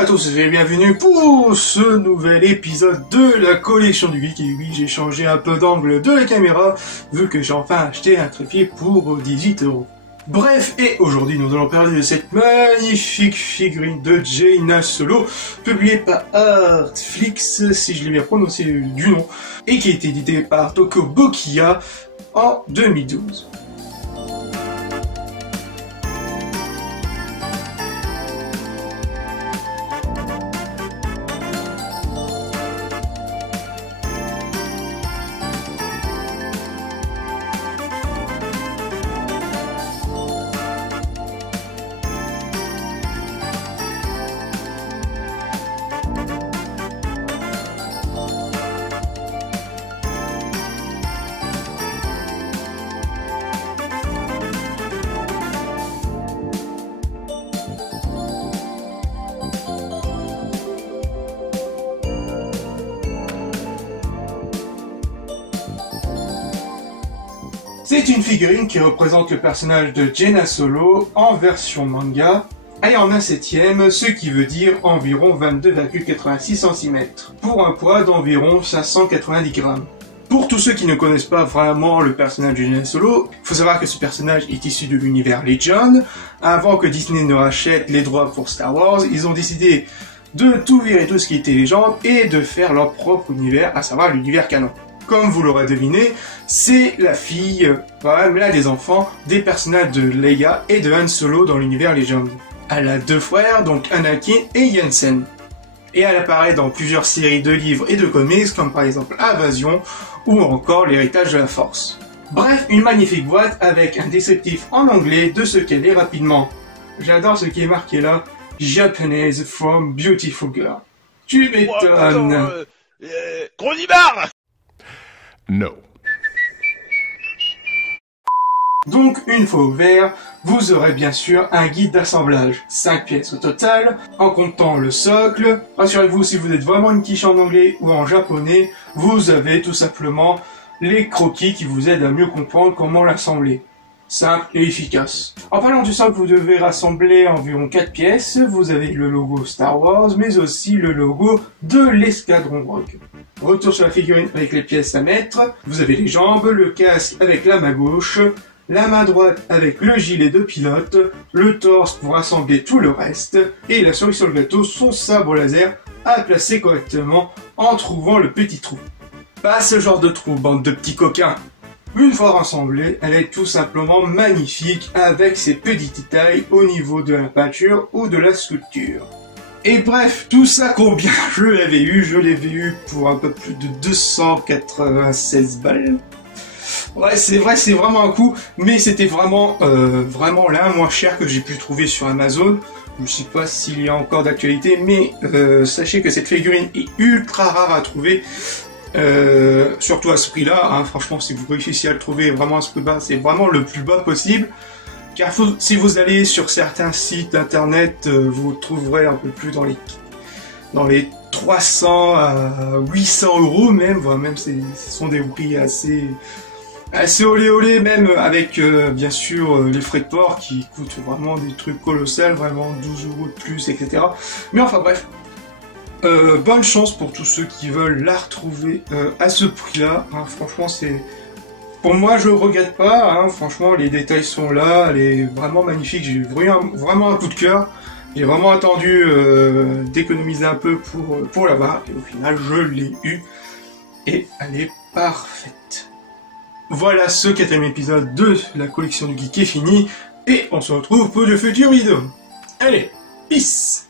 Bonjour à tous et bienvenue pour ce nouvel épisode de la collection du geek. Et oui, j'ai changé un peu d'angle de la caméra vu que j'ai enfin acheté un trépied pour 18 €. Bref, et aujourd'hui nous allons parler de cette magnifique figurine de Jaina Solo, publiée par Artflix, si je l'ai bien prononcé du nom, et qui a été éditée par Toko Bokiya en 2012. C'est une figurine qui représente le personnage de Jaina Solo en version manga et en 1/7, ce qui veut dire environ 22,86 cm, pour un poids d'environ 590 grammes. Pour tous ceux qui ne connaissent pas vraiment le personnage de Jaina Solo, il faut savoir que ce personnage est issu de l'univers Legend. Avant que Disney ne rachète les droits pour Star Wars, ils ont décidé de tout virer tout ce qui était Legend et de faire leur propre univers, à savoir l'univers canon. Comme vous l'aurez deviné, c'est la fille, même là des enfants, des personnages de Leia et de Han Solo dans l'univers Legend. Elle a deux frères, donc Anakin et Jensen. Et elle apparaît dans plusieurs séries de livres et de comics, comme par exemple Invasion, ou encore L'héritage de la Force. Bref, une magnifique boîte avec un descriptif en anglais de ce qu'elle est rapidement. J'adore ce qui est marqué là, Japanese from Beautiful Girl. Tu m'étonnes. Qu'on y barre. No. Donc, une fois ouvert, vous aurez bien sûr un guide d'assemblage. 5 pièces au total, en comptant le socle. Rassurez-vous, si vous êtes vraiment une quiche en anglais ou en japonais, vous avez tout simplement les croquis qui vous aident à mieux comprendre comment l'assembler. Simple et efficace. En parlant du socle, vous devez rassembler environ 4 pièces. Vous avez le logo Star Wars, mais aussi le logo de l'escadron Rogue. Retour sur la figurine avec les pièces à mettre. Vous avez les jambes, le casque avec la main gauche, la main droite avec le gilet de pilote, le torse pour assembler tout le reste, et la cerise sur le gâteau, son sabre laser à placer correctement en trouvant le petit trou. Pas ce genre de trou, bande de petits coquins. Une fois rassemblée, elle est tout simplement magnifique avec ses petits détails au niveau de la peinture ou de la sculpture. Et bref, tout ça combien je l'avais eu pour un peu plus de 296 balles. Ouais, c'est vrai, c'est vraiment un coup, mais c'était vraiment l'un moins cher que j'ai pu trouver sur Amazon. Je ne sais pas s'il y a encore d'actualité, mais sachez que cette figurine est ultra rare à trouver. Surtout à ce prix-là, hein. Franchement, si vous réussissez à le trouver vraiment à ce prix bas, c'est vraiment le plus bas possible. Car si vous allez sur certains sites internet, vous trouverez un peu plus dans les 300 à 800 € même. Voilà, même ce sont des prix assez olé même avec bien sûr les frais de port qui coûtent vraiment des trucs colossales, vraiment 12 € de plus, etc. Mais enfin bref. Bonne chance pour tous ceux qui veulent la retrouver à ce prix-là. Hein, franchement, pour moi, je regrette pas. Hein, franchement, les détails sont là. Elle est vraiment magnifique. J'ai eu vraiment un coup de cœur. J'ai vraiment attendu d'économiser un peu pour l'avoir. Et au final, je l'ai eu. Et elle est parfaite. Voilà, ce 4e épisode de la collection du geek est fini. Et on se retrouve pour de futures vidéos. Allez, peace!